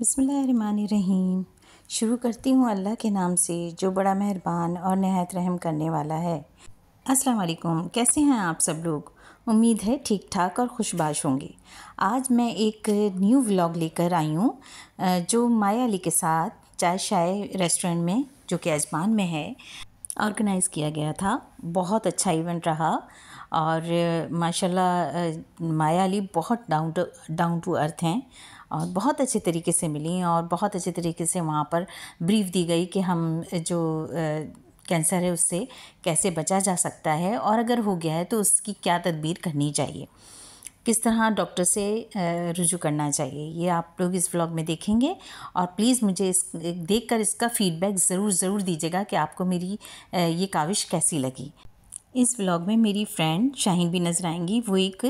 बिस्मिल्लाहिर्रहमानिर्रहीम। शुरू करती हूँ अल्लाह के नाम से जो बड़ा मेहरबान और नहायत रहम करने वाला है। अस्सलाम वालेकुम, कैसे हैं आप सब लोग? उम्मीद है ठीक ठाक और खुशबाश होंगे। आज मैं एक न्यू व्लॉग लेकर आई हूँ जो माया अली के साथ चाय शाय रेस्टोरेंट में, जो कि अजमान में है, ऑर्गेनाइज़ किया गया था। बहुत अच्छा इवेंट रहा और माशाल्लाह माया अली बहुत डाउन टू अर्थ हैं और बहुत अच्छे तरीके से मिली और बहुत अच्छे तरीके से वहाँ पर ब्रीफ दी गई कि हम जो कैंसर है उससे कैसे बचा जा सकता है और अगर हो गया है तो उसकी क्या तदबीर करनी चाहिए, किस तरह डॉक्टर से रुजू करना चाहिए। ये आप लोग इस व्लॉग में देखेंगे और प्लीज़ मुझे देखकर इसका फ़ीडबैक ज़रूर दीजिएगा कि आपको मेरी ये काविश कैसी लगी। इस व्लॉग में मेरी फ्रेंड शाहीन भी नज़र आएंगी। वो एक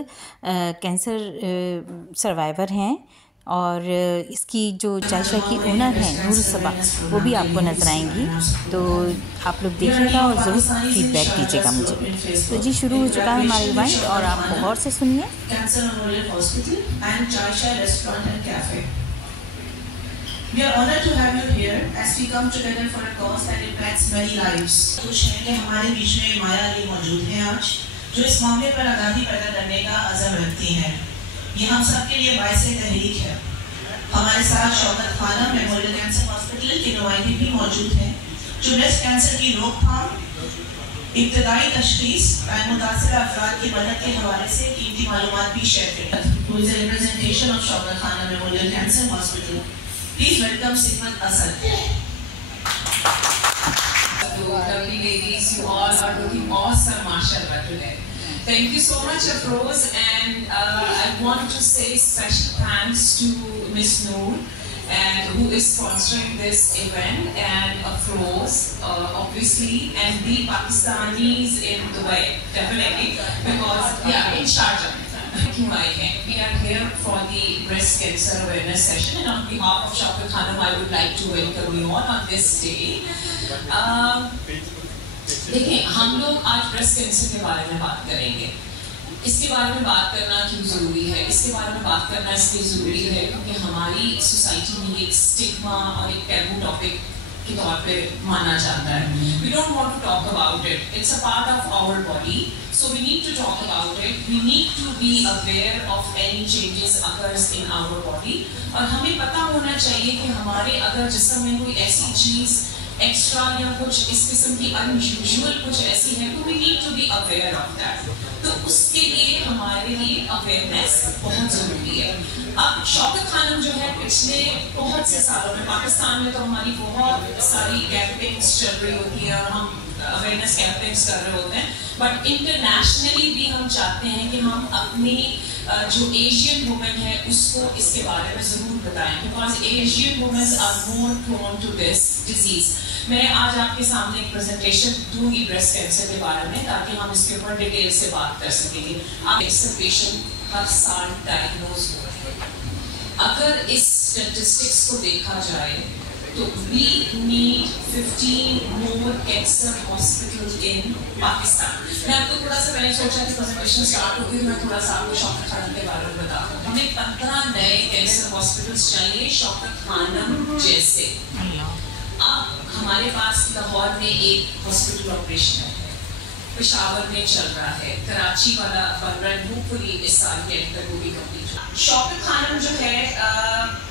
कैंसर सर्वाइवर हैं और इसकी जो चाय शाय की ओनर हैं नूरुसबा, वो भी आपको नज़र आएंगी। तो आप लोग देखिएगा और ज़रूर फीडबैक दीजिएगा मुझे। तो जी शुरू हो चुका है हमारा इवेंट और आप गौर से सुनिए। Cancer memorial hospital and Chai Shai restaurant and cafe. We are honored to have you here as we come together for a cause that impacts many lives. खुश हैं कि हमारे बीच में माया अली मौजूद हैं आज, जो इस मामले पर आगाही पैदा करने का अज़म रखती हैं। ये हम सब के लिए बाइसे तहरीक है। हमारे साथ Shaukat Khanam Memorial Cancer Hospital के नुमाइंदे भी मौजूद हैं, जो ब्रेस्ट कैंसर की रोकथाम, इब्तदाई तशखीस और मुतासिर अफराद की मदद के हवाले से कीमती मालूमात भी शेयर करें। Who is a representation of Shaukat Khanam Memorial Cancer Hospital? Please welcome Sigmund Asad. Lovely ladies, you all are looking awesome, mashallah, today. Thank you so much, Afroz, and I want to say special thanks to Miss Noor, and who is sponsoring this event, and Afroz, obviously, and the Pakistanis in Dubai, definitely, because they are in Sharjah. We are here for the breast cancer awareness session, and on behalf of Shaukat Khanum, I would like to welcome you all on this day. देखिए, हम लोग आज breast cancer के बारे में बात करेंगे। इसके बारे में बात करना क्यों ज़रूरी है? इसके बारे में बात करना इसलिए ज़रूरी है क्योंकि हमारी सोसाइटी में एक स्टिग्मा और एक टैबू टॉपिक के तौर पे माना जाता है। We don't want to talk about it. It's a part of our body, so we need to talk about it. We need to be aware of any changes occurs in our body. और हमें पता होना चाहिए कि हमारे अगर जिस्म में कोई ऐसी चीज़ एक्स्ट्रा या कुछ इस किस्म की अनयूजुअल कुछ ऐसी है तो we need to be aware of that. तो उसके लिए हमारे लिए अवेयरनेस बहुत ज़रूरी है। अब शौकत खानम जो है पिछले बहुत से सालों में पाकिस्तान में तो हमारी बहुत सारी कैंपेन्स चल रही होती है और हम अवेयरनेस कैंपेन्स कर रहे होते हैं, बट इंटरनेशनली भी हम चाहते हैं कि हम अपनी जो एशियन वुमेन है उसको इसके बारे में ज़रूर बताएं, because Asian women are more prone to this disease. मैं आज आपके सामने एक प्रेजेंटेशन दूंगी ब्रेस्ट कैंसर के बारे में ताकि हम इसके ऊपर डिटेल से बात कर सकेंगे। आप कैंसर पेशेंट हर साल डायग्नोज हो रहे हैं। अगर इस स्टैटिस्टिक्स को देखा जाए तो we need 15 more cancer hospitals in Pakistan. मैं आपको थोड़ा सा मैंने सोचा कि प्रेजेंटेशन स्टार्ट होगी मैं थोड़ा सा आपको शौकत खानम के बारे में बताऊँ। हमें 15 नए कैंसर हॉस्पिटल्स चाहिए शौकत खानम जैसे। अब हमारे पास लाहौर में एक हॉस्पिटल ऑपरेशन है, पेशावर में चल रहा है, कराची वाला बन रहा है, होपफुली इस साल के एंड तक वो भी कंप्लीट हो। शौकत खानम जो है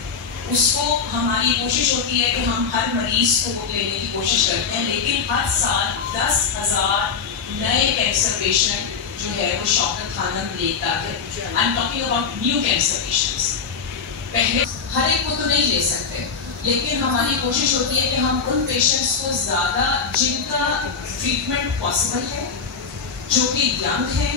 उसको हमारी कोशिश होती है कि हम हर मरीज को लेने की कोशिश करते हैं, लेकिन हर साल 10,000 नए कैंसर पेशेंट जो है वो शौकत खानम लेता है। I am talking about new cancer patients. पहले हर एक को तो नहीं ले सकते, लेकिन हमारी कोशिश होती है कि हम उन पेशेंट्स को ज़्यादा जिनका ट्रीटमेंट पॉसिबल है, जो कि यंग है,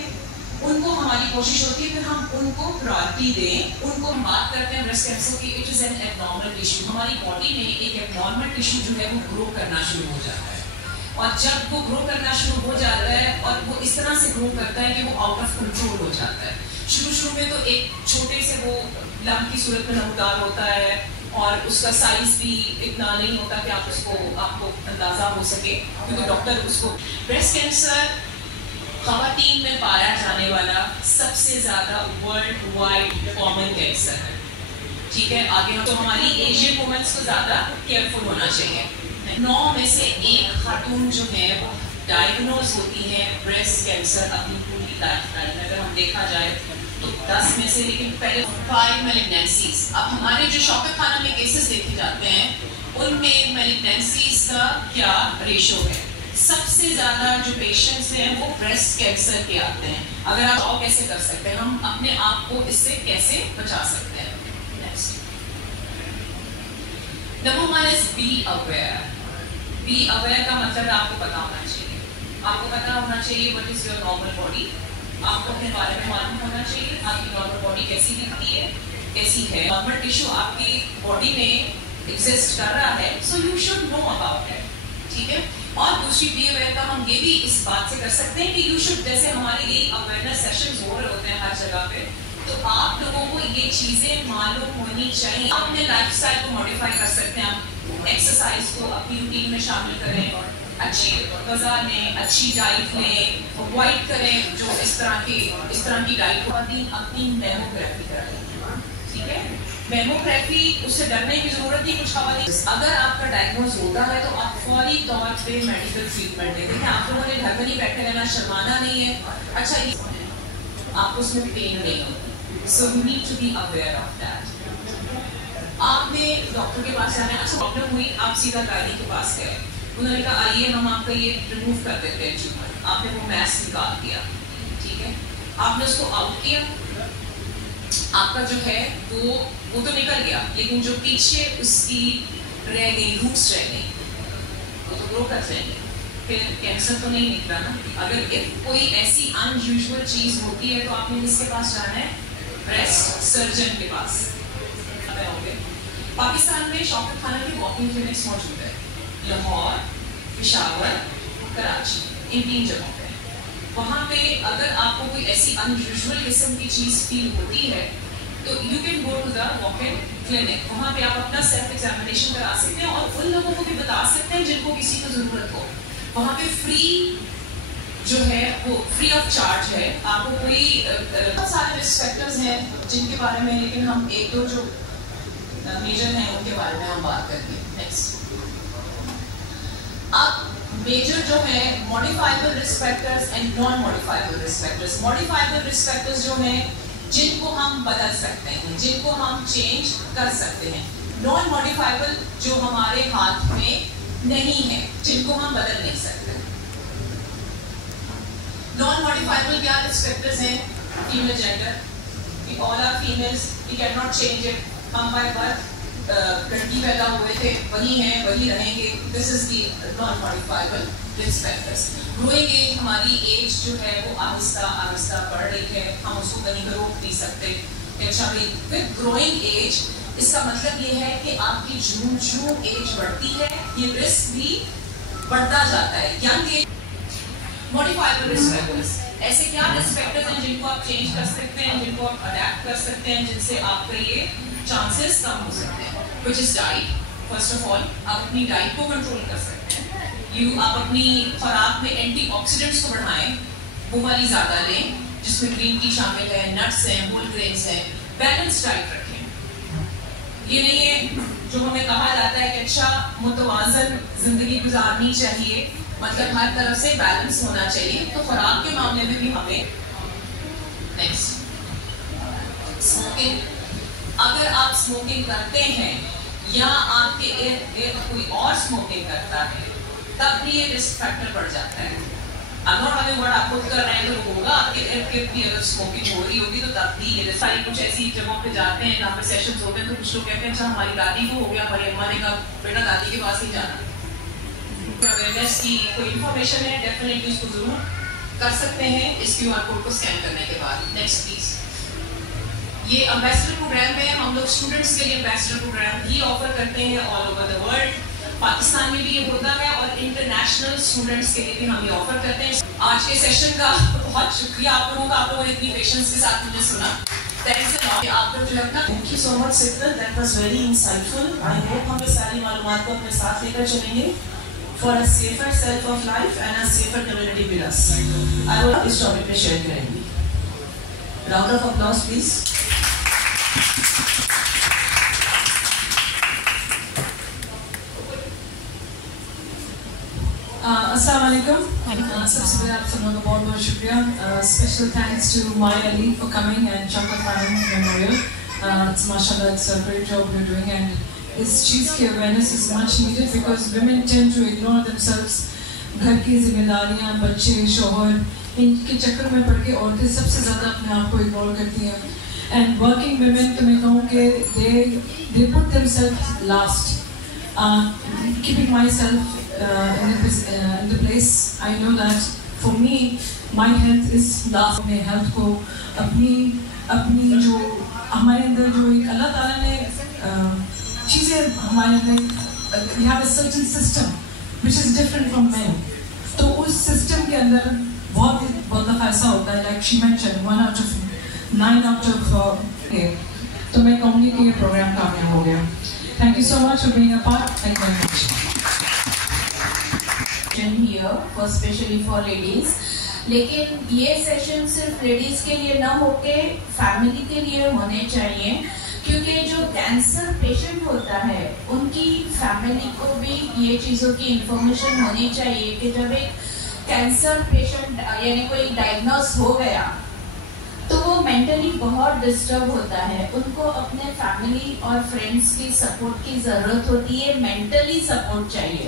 उनको हमारी कोशिश होती है कि हम उनको प्रायोरिटी दें। उनको हम बात करते हैं ब्रेस्ट कैंसर की, it is an abnormal tissue. हमारी बॉडी में एक एबनॉर्मल टिश्यू जो है वो ग्रो करना शुरू हो जाता है, और जब वो ग्रो करना शुरू हो जाता है और वो इस तरह से ग्रो करता है कि वो आउट ऑफ कंट्रोल हो जाता है। शुरू में तो एक छोटे से वो लम्ब की सूरत में नमूदार होता है और उसका साइज भी इतना नहीं होता कि आपको अंदाज़ा हो सके, क्योंकि डॉक्टर उसको। ब्रेस्ट कैंसर ख़वातीन में पाया जाने वाला सबसे ज़्यादा वर्ल्ड वाइड कॉमन कैंसर है। ठीक है। आगे तो हमारी एशियन वुमेन्स को ज़्यादा केयरफुल होना चाहिए। 9 में से 1 खातून जो है वो डायग्नोज होती है ब्रेस्ट कैंसर अपनी पूरी लाइफ टाइम में। अगर हम देखा जाए तो 10 में से, लेकिन पहले 5 मैलिग्नेंसीज। अब हमारे जो शौकत खाना में केसेस देखे जाते हैं उनमें मैलिग्नेंसीज का क्या रेशो है? सबसे ज़्यादा जो पेशेंट्स हैं वो ब्रेस्ट कैंसर के आते हैं। अगर आप और कैसे कर सकते हैं, हम अपने आप को इससे कैसे बचा सकते हैं? Number 1 is be aware. Be aware का मतलब आपको पता होना चाहिए। आपको पता होना चाहिए what is your normal body. आपको अपने बारे में मालूम होना चाहिए आपकी नॉर्मल बॉडी कैसी दिखती है, कैसी है। नॉर्मल टिश्यू आपकी बॉडी में एग्जिस्ट कर रहा है, so you should know about it, ठीक है। और दूसरी बी अवेयर का हम ये भी इस बात से कर सकते हैं कि you should, जैसे हमारे ये अवेयरनेस सेशंस हो रहे होते हैं हर जगह पे, तो आप लोगों को ये चीजें मालूम होनी चाहिए। आप अपने लाइफस्टाइल को मॉडिफाई कर सकते हैं। आप एक्सरसाइज को अपनी रूटीन में शामिल करें और अच्छी ग़िज़ा लें, अच्छी डाइट लें, अवॉइड करें जो इस तरह की डाइट को। अपनी मेमोग्राफी कराएं, ठीक है। मेमोग्राफी, उससे डरने की जरूरत नहीं, कुछ हवा नहीं। अगर आपका डायग्नोज होता है तो आप फौरी तौर पे मेडिकल ट्रीटमेंट लेते हैं। आप लोगों ने घर पर नहीं बैठे रहना, शर्माना नहीं है। अच्छा, आपको उसमें पेन नहीं होता, so you need to be aware of that. आपने डॉक्टर के पास जाना है। अच्छा, प्रॉब्लम हुई, आप सीधा गाड़ी के पास गए, उन्होंने कहा आइए हम आपका ये रिमूव कर देते हैं ट्यूमर। आपने वो मैस निकाल दिया, ठीक है। आपने उसको आउट किया, आपका जो है वो तो निकल गया, लेकिन जो पीछे उसकी रह गई, रूट्स रह गई, वो तो ग्रो कर जाएंगे। फिर कैंसर तो नहीं निकला ना। अगर कोई ऐसी अनयूजुअल चीज होती है तो आपने किसके पास जाना है? ब्रेस्ट सर्जन के पास। पाकिस्तान में शौकत खाना की वॉकिंग क्लिनिक्स मौजूद है, लाहौर, पेशावर, कराची, इन 3 जगहों पे। वहाँ पे अगर आपको कोई ऐसी अनयूजुअल किस्म की चीज फील होती है तो you can go to the walk-in clinic. वहाँ पे आप अपना सेल्फ एग्जामिनेशन करा सकते हैं और उन लोगों को भी बता सकते हैं जिनको किसी को जरूरत हो। वहाँ पे फ्री जो है वो फ्री ऑफ चार्ज है। आपको कोई बहुत सारे रिस्क फैक्टर्स हैं जिनके बारे में, लेकिन हम 1-2 जो मेजर हैं उनके बारे में हम बात करेंगे। नेक्स्ट, अब मेजर जो है modifiable risk factors and non modifiable risk factors. Modifiable risk factors जो हैं जिनको हम बदल सकते हैं, जिनको हम चेंज कर सकते हैं। नॉन मॉडिफाइबल जो हमारे हाथ में नहीं है, जिनको हम बदल नहीं सकते। नॉन मॉडिफाइबल क्या रिस्क फैक्टर्स हैं? Female gender, we all are females, we can not change it. हम बाय बर्थ लड़की पैदा हुए थे, वही हैं, वही रहेंगे। This is the non modifiable risk factors. Growing age, हमारी एज जो है वो आहिस्ता आहिस्ता बढ़ रही है, हम उसको कहीं पर रोक नहीं सकते। अच्छा भाई, विद ग्रोइंग एज इसका मतलब ये है कि आपकी जो एज बढ़ती है ये रिस्क भी बढ़ता जाता है। Young age modifiable risk factors, ऐसे क्या रिस्क फैक्टर्स हैं जिनको आप चेंज कर सकते हैं, जिनको आप अडेप्ट कर सकते हैं, जिनसे आपके ये चांसेस कम हो सकते हैं। Which is diet. First of all आप अपनी डाइट को कंट्रोल कर सकते हैं। आप अपनी खुराक में एंटीऑक्सीडेंट्स को बढ़ाएं, वो वाली ज़्यादा लें जिसमें ग्रीन टी शामिल है, नट्स हैं, होल ग्रेन्स हैं। बैलेंस डाइट रखें। ये नहीं है जो हमें कहा जाता है कि अच्छा मुतवाज़न जिंदगी गुजारनी चाहिए, मतलब हर तरफ से बैलेंस होना चाहिए। तो खुराक के मामले में भी हमें। Next, smoking. अगर आप स्मोकिंग करते हैं या आपके इर्द गिर्द कोई और स्मोकिंग करता है तब भी ये रिस्क फैक्टर बढ़ जाता है। अगर हमें वर्ड आप खुद कर रहे हैं तो होगा, आपके इर्द गिर्द भी अगर स्मोकिंग हो रही होगी तो तब भी ये सारी कुछ ऐसी जगहों पे जाते हैं जहाँ पे सेशंस होते हैं तो कुछ लोग कहते हैं अच्छा हमारी दादी को हो गया, हमारी अम्मा ने कहा बेटा दादी के पास ही जाना। अवेयरनेस की कोई इन्फॉर्मेशन है डेफिनेटली उसको जरूर कर सकते हैं इस QR कोड को स्कैन करने के बाद। Next please. ये एम्बेसडर प्रोग्राम है, हम लोग स्टूडेंट्स के लिए एम्बेसडर प्रोग्राम भी ऑफर करते हैं all over the world. Pakistan में भी ये होता है और इंटरनेशनल स्टूडेंट्स के लिए भी हम ये ऑफर करते हैं। आज के सेशन का बहुत शुक्रिया आप लोगों का, आप लोगों ने इतनी पेशेंस के साथ मुझे सुना। Thanks a lot. आप लोग जो है ना, thank you so much Siddat, that was very insightful. I hope हम ये सारी मालूमात को अपने साथ लेकर चलेंगे for a safer self of life and a safer community with us. I वो इस टॉपिक पे शेयर करेंगे। Round of applause please. अस्सलाम वालेकुम। सबसे पहले आप सब लोगों का बहुत बहुत शुक्रिया। Special thanks to my Ali for coming and Shaukat Khanam Memorial. It's mashallah, it's a great job you're doing, and इस चीज़ की awareness is much needed because women tend to ignore themselves. घर की जिम्मेदारियाँ, बच्चे, शौहर, इनके चक्कर में पड़ के औरतें सबसे ज़्यादा अपने आप को इग्नोर करती हैं। And working women तो मैं कहूँ कि they put themselves last. Keeping myself in the place, I know that for me, my health is last. अपने health को अपनी जो हमारे अंदर जो एक अल्लाह ताला ने चीज़ें हमारे अंदर we have a certain system which is different from men. तो उस system के अंदर बहुत दफ़ा ऐसा होता है, like she mentioned 1 out of 9 out of 8. तो मैं कहूँगी कि ये प्रोग्राम कामयाब हो गया। Thank you so much for being a part. Thank you very much. Here for especially for ladies, लेकिन ये सेशन सिर्फ लेडीज के लिए ना होके फैमिली के लिए होने चाहिए, क्योंकि जो कैंसर पेशेंट होता है उनकी फैमिली को भी ये चीज़ों की इंफॉर्मेशन होनी चाहिए कि जब एक कैंसर पेशेंट यानी कोई डायग्नोस हो गया तो वो मेंटली बहुत डिस्टर्ब होता है, उनको अपने फैमिली और फ्रेंड्स की सपोर्ट की ज़रूरत होती है, मेंटली सपोर्ट चाहिए।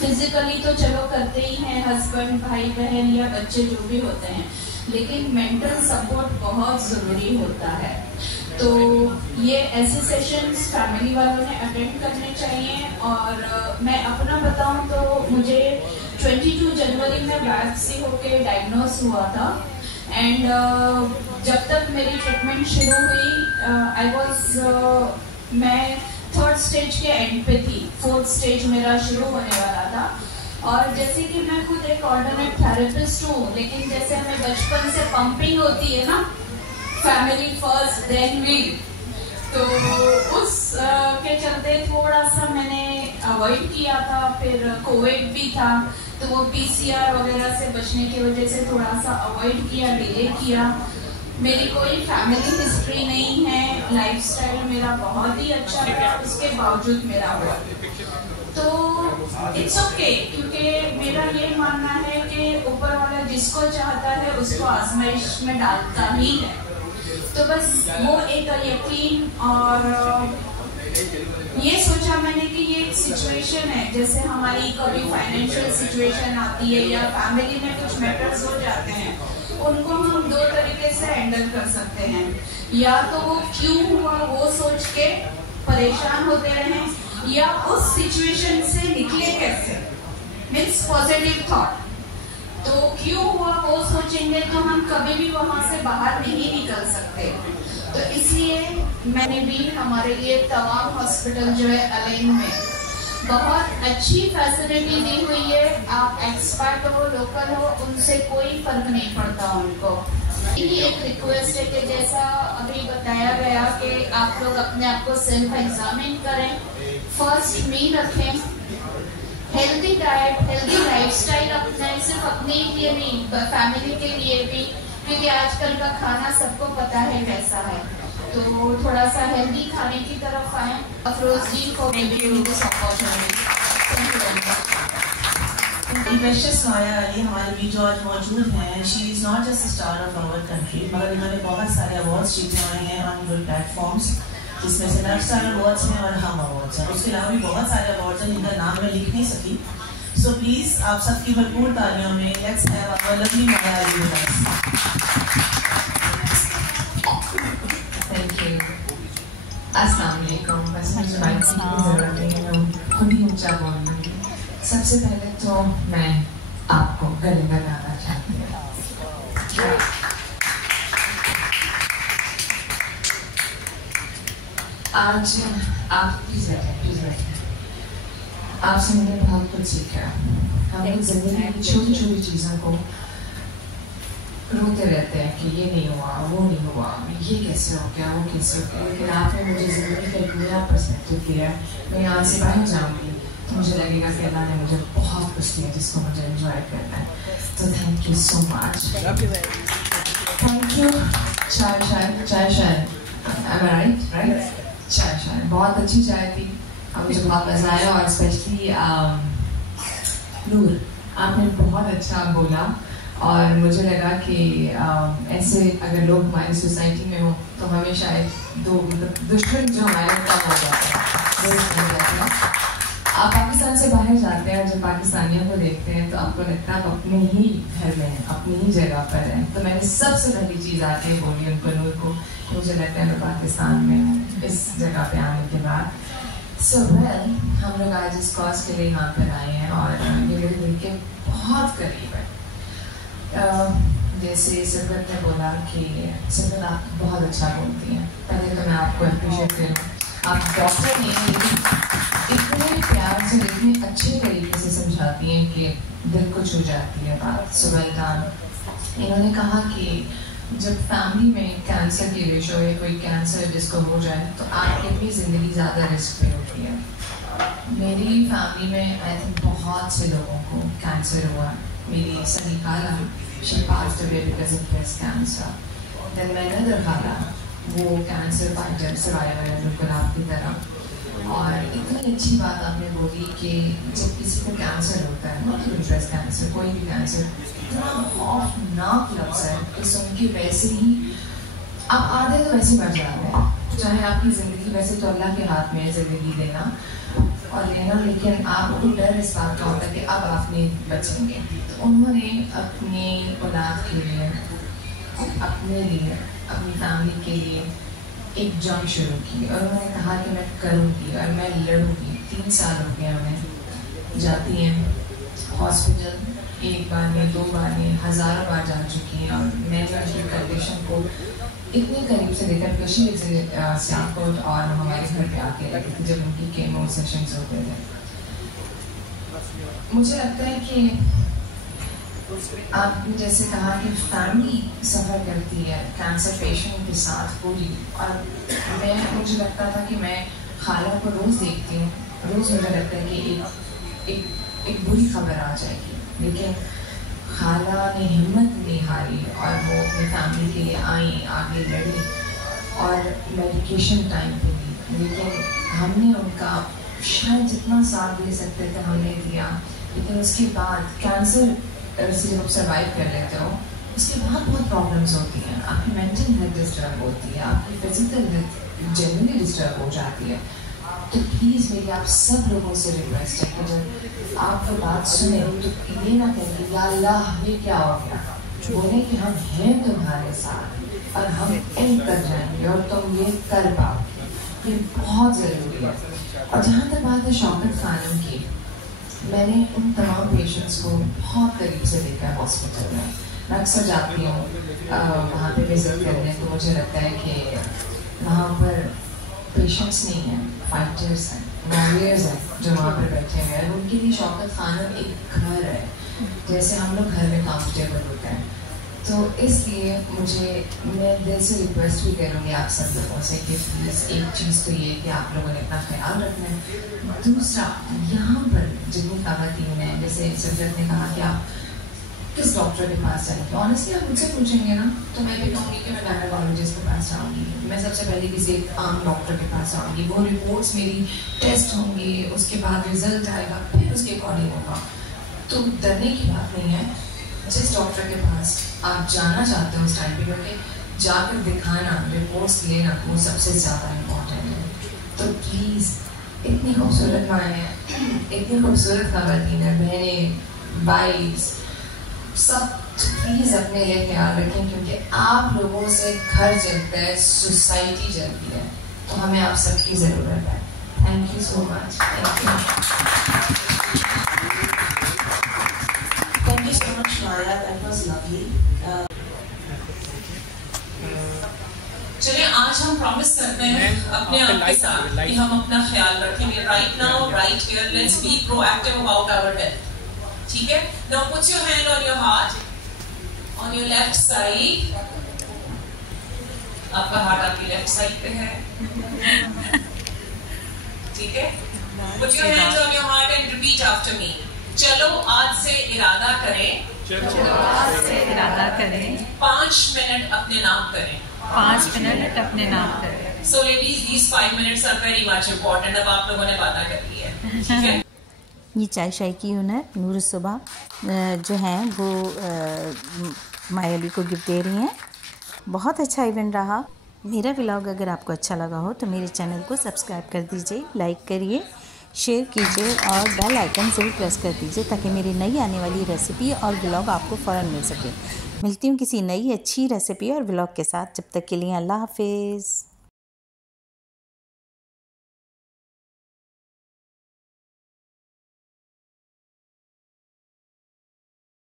फिजिकली तो चलो करते ही हैं, हस्बैंड, भाई बहन या बच्चे जो भी होते हैं, लेकिन मेंटल सपोर्ट बहुत ज़रूरी होता है। तो ये ऐसे सेशंस फैमिली वालों ने अटेंड करने चाहिए। और मैं अपना बताऊं तो मुझे 22 जनवरी में बायोप्सी होके डायग्नोस हुआ था एंड जब तक मेरी ट्रीटमेंट शुरू हुई मैं 3rd स्टेज के एंड पे थी, 4th स्टेज मेरा शुरू होने वाला था। और जैसे कि मैं खुद एक ऑल्टरनेट थेरेपिस्ट हूँ, लेकिन जैसे हमें बचपन से पंपिंग होती है ना, फैमिली फर्स्ट देन वी, तो उस के चलते थोड़ा सा मैंने अवॉइड किया था। फिर कोविड भी था तो वो PCR वगैरह से बचने की वजह से थोड़ा सा अवॉइड किया, डिले किया। मेरी कोई फैमिली हिस्ट्री नहीं है, लाइफस्टाइल मेरा बहुत ही अच्छा है, उसके बावजूद मेरा हुआ। तो इट्स ओके, क्योंकि मेरा ये मानना है कि ऊपर वाला जिसको चाहता है उसको आजमाइश में डालता ही है। तो बस वो एक यकीन और ये सोचा मैंने कि ये एक सिचुएशन है, जैसे हमारी कभी फाइनेंशियल सिचुएशन आती है या फैमिली में कुछ मैटर्स हो जाते हैं, उनको हम 2 तरीके से हैंडल कर सकते हैं। या तो वो क्यों हुआ वो सोच के परेशान होते रहें, या उस सिचुएशन से निकले कैसे, मीन्स पॉजिटिव थॉट। तो क्यों हुआ वो सोचेंगे तो हम कभी भी वहां से बाहर नहीं निकल सकते। तो इसलिए मैंने भी हमारे लिए तमाम हॉस्पिटल जो है अलेन में बहुत अच्छी फैसिलिटी दी हुई है। आप एक्सपर्ट हो, लोकल हो, उनसे कोई फर्क नहीं पड़ता उनको। यही एक रिक्वेस्ट है कि जैसा अभी बताया गया कि आप लोग अपने आप को सेल्फ एग्जामिन करें, फर्स्ट मील रखें, हेल्दी डाइट, हेल्दी लाइफस्टाइल अपनाएं, सिर्फ अपने लिए नहीं फैमिली के लिए भी, क्योंकि आजकल का खाना सबको पता है कैसा है। तो थोड़ा सा हेल्दी खाने की तरफ आए। अफरोज जी को इन्वेस्टर्स माया अली हमारे बीच जो आज मौजूद हैं, she is not just star of our country, मगर इन्होंने बहुत सारे अवार्ड्स जीते हुए हैं ऑन गुड प्लेटफॉर्म्स, जिसमें से नर्स स्टार अवार्ड्स हैं और हम अवार्ड्स हैं। उसके अलावा भी बहुत सारे अवार्ड्स हैं जिनका नाम मैं लिख नहीं सकी। सो प्लीज़ आप सबकी भरपूर तालियों में let's have our lovely Maya Ali with us. Thank you. अस्सलाम वालेकुम। बस मुझे बाइक की ज़रूरत नहीं है, मैं खुद ही ऊँचा बोल लूँगी। सबसे पहले तो मैं आपको गले लगाना चाहती हूँ। आज आप प्लीज़ बैठे। आपसे मैंने बहुत कुछ सीखा। हम एक ज़िंदगी की छोटी छोटी चीज़ों को रोते रहते हैं कि ये नहीं हुआ, वो नहीं हुआ, ये कैसे हो गया, वो कैसे हो गया, लेकिन आपने मुझे ज़िंदगी का एक नया पर्सपेक्टिव दिया है। मैं यहाँ से बाहर जाऊँगी तो मुझे लगेगा कि अल्लाह ने मुझे बहुत कुछ दिया जिसको मुझे एंजॉय करना है। तो thank you so much. Thank you. चाय राइट चाय बहुत अच्छी चाय थी और मुझे बहुत मज़ा आया। और स्पेशली नूर, आपने बहुत अच्छा बोला और मुझे लगा कि ऐसे अगर लोग हमारी सोसाइटी में हो तो हमें शायद दुश्मन जो हमारे कम हो जाते हैं। आप पाकिस्तान से बाहर जाते हैं और जब पाकिस्तानियों को देखते हैं तो आपको लगता है आप अपने ही घर में हैं, अपनी ही जगह पर हैं। तो मैंने सबसे पहली चीज़ आके बोली उनको नूर को, मुझे लगता है मैं पाकिस्तान में हूँ इस जगह पे आने के बाद। सो वेल हम लोग आज इस कॉज के लिए यहाँ पर आए हैं और ये मेरे दिल के बहुत करीब है। जैसे सिरकत ने बोला कि सिरकत आप बहुत अच्छा बोलती हैं, पहले तो मैं आपको अप्रिशिएट करूँ। आप डॉक्टर नहीं हैं लेकिन इतने प्यार से इतने अच्छे तरीके से समझाती हैं कि दिल को छू जाती है बात। So well done. इन्होंने कहा कि जब फैमिली में कैंसर की रेशो या कोई कैंसर जिसको हो जाए तो आपकी अपनी ज़िंदगी ज़्यादा रिस्क पे होती है। मेरी फैमिली में आई थिंक बहुत से लोगों को कैंसर हुआ। मेरी सनी खाला she passed away because of breast cancer. Then my other खाला वो कैंसर फाइटर सर्वाइवर है बिल्कुल आपकी तरह। और इतनी अच्छी बात आपने बोली कि जब किसी को कैंसर होता है, नॉट इवन ब्रेस्ट कैंसर, कोई भी कैंसर, इतना खौफनाक लफ्ज़ है कि सुन के वैसे ही आप आधे तो वैसे मर जाते हैं। चाहे आपकी ज़िंदगी वैसे तो अल्लाह के हाथ में है ज़िंदगी देना और लेना, लेकिन आपको डर इस बात का होता है कि अब आप नहीं बचेंगे। तो उन्होंने अपनी औलाद के लिए, अपने लिए, अपनी फैमिली के लिए एक जंग शुरू की और उन्होंने कहा कि मैं करूँगी और मैं लड़ूंगी। 3 साल हो गए उन्हें, जाती हैं हॉस्पिटल, एक बार में 2 बार में हज़ारों बार जा चुकी हैं और मैंने उनकी कंडीशन को इतने करीब से देखा कि सियालकोट और हमारे घर पे आके रहती थी जब उनकी केमो सेशंस होते थे। मुझे लगता है कि आपने जैसे कहा कि फैमिली सफ़र करती है कैंसर पेशेंट के साथ पूरी, और मुझे लगता था कि मैं खाला को रोज़ देखती हूँ, रोज़ मुझे लगता है कि एक बुरी खबर आ जाएगी, लेकिन खाला ने हिम्मत नहीं हारी और वो अपनी फैमिली के लिए आई, आगे लड़ी और मेडिकेशन टाइम पे दी। लेकिन हमने उनका शायद जितना साथ दे सकते थे हमने दिया, लेकिन उसके बाद कैंसर से जब आप सर्वाइव कर लेते हो उसके बाद बहुत प्रॉब्लम्स होती हैं। आपकी मेंटल हेल्थ डिस्टर्ब होती है, आपकी फिजिकल हेल्थ जनरली डिस्टर्ब हो जाती है। तो प्लीज़ मेरी आप सब लोगों से रिक्वेस्ट है कि जब आप वो बात सुने तो ये ना कहें या अल्लाह ये क्या हो गया, बोले कि हम हैं तुम्हारे साथ और हम एंड कर जाएंगे और तुम ये कर पाओगे। ये बहुत ज़रूरी है। और जहाँ तक बात है शौकत खानम की, मैंने उन तमाम पेशेंट्स को बहुत करीब से देखा है हॉस्पिटल में। मैं अक्सर जाती हूँ वहाँ पे विजिट करने, तो मुझे लगता है कि वहाँ पर पेशेंट्स नहीं हैं, फाइटर्स हैं, वॉरियर्स हैं जो वहाँ पर बैठे हुए हैं। उनके लिए शौकत खानम एक घर है, जैसे हम लोग घर में कंफर्टेबल होते हैं। तो इसलिए मैं दिल से रिक्वेस्ट भी करूँगी आप सब लोगों से कि प्लीज़ एक चीज़ तो ये कि आप लोगों ने अपना ख्याल रखना है। दूसरा, यहाँ पर जितनी ख़वातीन हैं, जैसे सिरकत ने कहा कि आप किस डॉक्टर के पास जाएंगे, ऑनेस्टली आप मुझसे पूछेंगे ना तो मैं भी कहूँगी कि मैं गायनेकोलॉजिस्ट के पास जाऊँगी। मैं सबसे पहले किसी एक आम डॉक्टर के पास जाऊँगी, वो रिपोर्ट्स मेरी टेस्ट होंगी, उसके बाद रिजल्ट आएगा, फिर उसके अकॉर्डिंग होगा। तो डरने की बात नहीं है। जिस डॉक्टर के पास आप जाना चाहते हो उस टाइम पे, क्योंकि जाकर दिखाना, रिपोर्ट्स लेना वो सबसे ज़्यादा इम्पोर्टेंट है। तो प्लीज़ इतनी खूबसूरत माएँ हैं, इतनी खूबसूरत ख़वातीन हैं, बहनें, वाइफ्स, सब प्लीज़ अपने लिए ख्याल रखें, क्योंकि आप लोगों से घर चलता है, सोसाइटी चलती है, तो हमें आप सबकी ज़रूरत है। Thank you so much. Thank you so much, Maya. That was lovely. चलिए आज हम प्रॉमिस करते हैं अपने आप के साथ कि हम अपना ख्याल रखेंगे। Right now, right here, let's be proactive about our health. ठीक है? Now put your hand on your heart, on your left side. आपका हार्ट आपकी लेफ्ट साइड पे है। ठीक है? Put your hands on your heart and repeat after me. चलो आज से इरादा करें, 5 मिनट अपने नाम करें। 5 मिनट अपने नाम करें। So ladies, these 5 minutes are very much important। अब आप लोगों ने बातें कर ली है, ठीक है? ये चाय शाय की ओनर नूर सुबह जो हैं वो माया अली को गिफ्ट दे रही हैं। बहुत अच्छा इवेंट रहा। मेरा व्लॉग अगर आपको अच्छा लगा हो तो मेरे चैनल को सब्सक्राइब कर दीजिए, लाइक करिए, शेयर कीजिए और बेल आइकन ज़रूर प्रेस कर दीजिए ताकि मेरी नई आने वाली रेसिपी और व्लॉग आपको फ़ौरन मिल सके। मिलती हूँ किसी नई अच्छी रेसिपी और व्लॉग के साथ। जब तक के लिए अल्लाह हाफिज़।